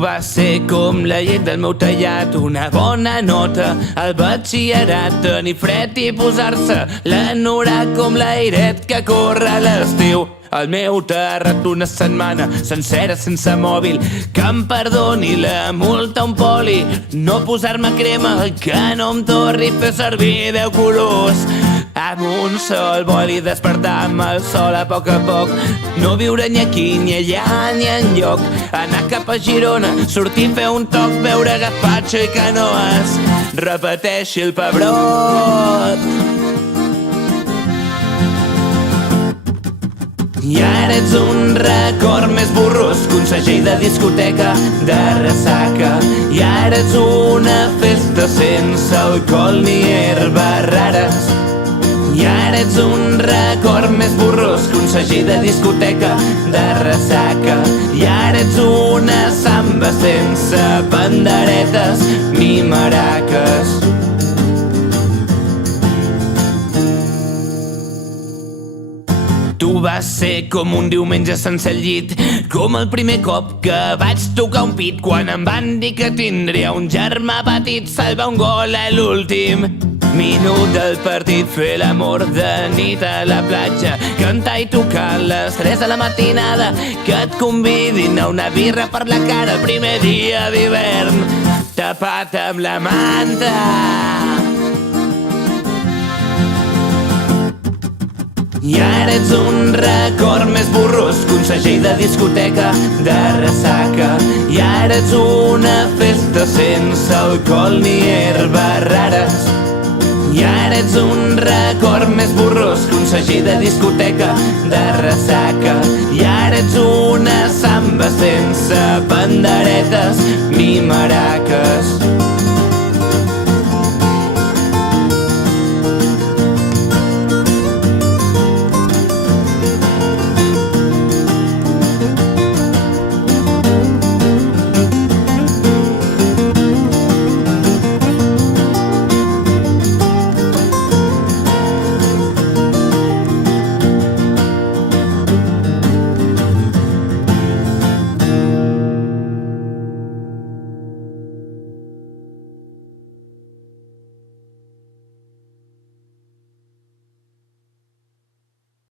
vas ser com la llet del meu tallat, una bona nota al batxillerat, tenir fred i posar-se l'anorac com l'airet que corre a l'estiu. Al meu terrat una setmana sencera sense mòbil, que em perdoni la multa un poli, no posar-me crema que no em torni a fer servir 10 colors. Amb un sol vol i despertar-me el sol a poc, no viure ni aquí, ni allà, ni enlloc, anar cap a Girona, sortir a fer un toc, beure gazpacho i canoes, repeteixi el pebrot. I ara ets un record més borrós que un segell de discoteca de ressaca. I ara ets una festa sense alcohol ni herbes rares. I ara ets un record més borrós que un segell de discoteca de ressaca. I ara ets una samba sense panderetes ni maraques. Tu vas ser com un diumenge sense el llit, com el primer cop que vaig tocar un pit, quan em van dir que tindria un germà petit, salvar un gol a l'últim minut del partit, fer l'amor de nit a la platja, cantar i tocar a les 3 de la matinada, que et convidin a una birra per la cara el primer dia d'hivern, tapat amb la manta. I ara ets un record més borrós que un segell de discoteca de ressaca. I ara ets una festa sense alcohol ni herbes rares. I ara ets un record més borrós que un segell de discoteca de ressaca. I ara ets una samba sense panderetes ni maraques.